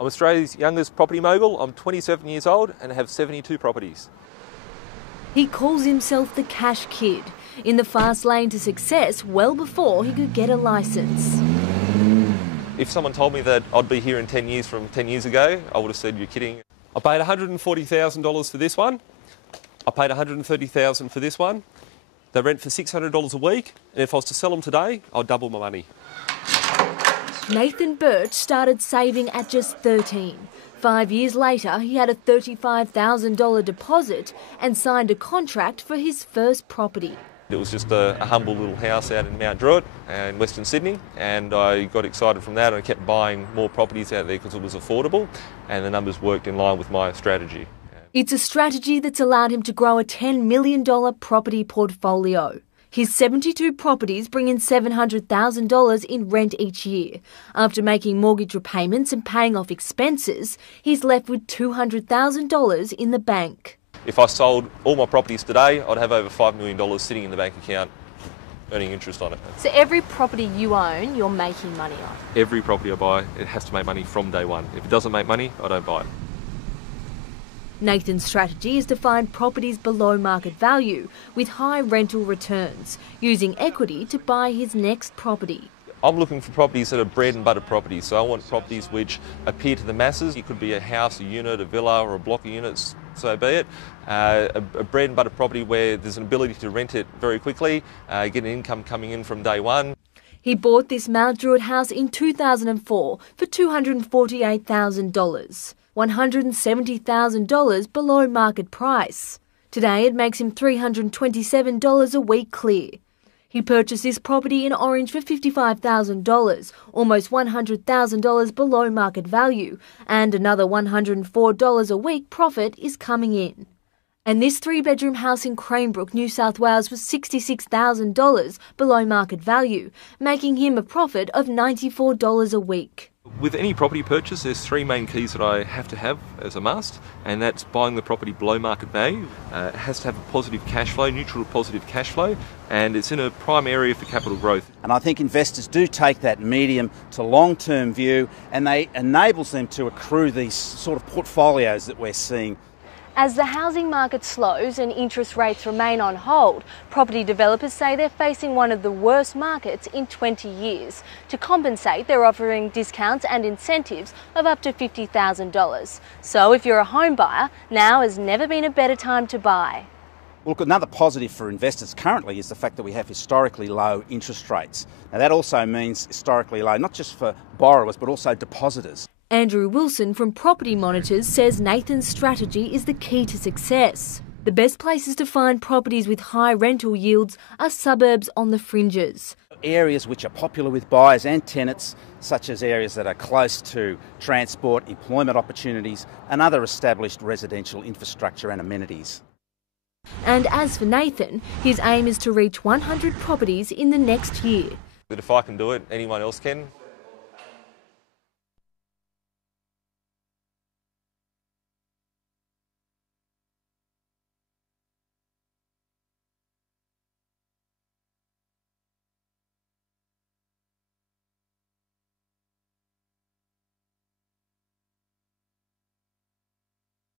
I'm Australia's youngest property mogul. I'm 27 years old and have 72 properties. He calls himself the Cash Kid, in the fast lane to success well before he could get a licence. If someone told me that I'd be here in 10 years from 10 years ago, I would have said, you're kidding. I paid $140,000 for this one. I paid $130,000 for this one. They rent for $600 a week, and if I was to sell them today, I'd double my money. Nathan Birch started saving at just 13. 5 years later, he had a $35,000 deposit and signed a contract for his first property. It was just a humble little house out in Mount Druitt in Western Sydney, and I got excited from that and I kept buying more properties out there because it was affordable and the numbers worked in line with my strategy. It's a strategy that's allowed him to grow a $10 million property portfolio. His 72 properties bring in $700,000 in rent each year. After making mortgage repayments and paying off expenses, he's left with $200,000 in the bank. If I sold all my properties today, I'd have over $5 million sitting in the bank account, earning interest on it. So every property you own, you're making money on? Every property I buy, it has to make money from day one. If it doesn't make money, I don't buy it. Nathan's strategy is to find properties below market value with high rental returns, using equity to buy his next property. I'm looking for properties that are bread and butter properties, so I want properties which appeal to the masses. It could be a house, a unit, a villa or a block of units, so be it. A bread and butter property where there's an ability to rent it very quickly, get an income coming in from day one. He bought this Mount Druitt house in 2004 for $248,000. $170,000 below market price. Today it makes him $327 a week clear. He purchased this property in Orange for $55,000, almost $100,000 below market value, and another $104 a week profit is coming in. And this 3-bedroom house in Cranebrook, New South Wales was $66,000 below market value, making him a profit of $94 a week. With any property purchase, there's 3 main keys that I have to have as a must, and that's buying the property below market value. It has to have a positive cash flow, neutral to positive cash flow, and it's in a prime area for capital growth. And I think investors do take that medium to long-term view, and they enables them to accrue these sort of portfolios that we're seeing. As the housing market slows and interest rates remain on hold, property developers say they're facing one of the worst markets in 20 years. To compensate, they're offering discounts and incentives of up to $50,000. So if you're a home buyer, now has never been a better time to buy. Well, look, another positive for investors currently is the fact that we have historically low interest rates. Now that also means historically low, not just for borrowers, but also depositors. Andrew Wilson from Property Monitors says Nathan's strategy is the key to success. The best places to find properties with high rental yields are suburbs on the fringes. Areas which are popular with buyers and tenants, such as areas that are close to transport, employment opportunities and other established residential infrastructure and amenities. And as for Nathan, his aim is to reach 100 properties in the next year. But if I can do it, anyone else can.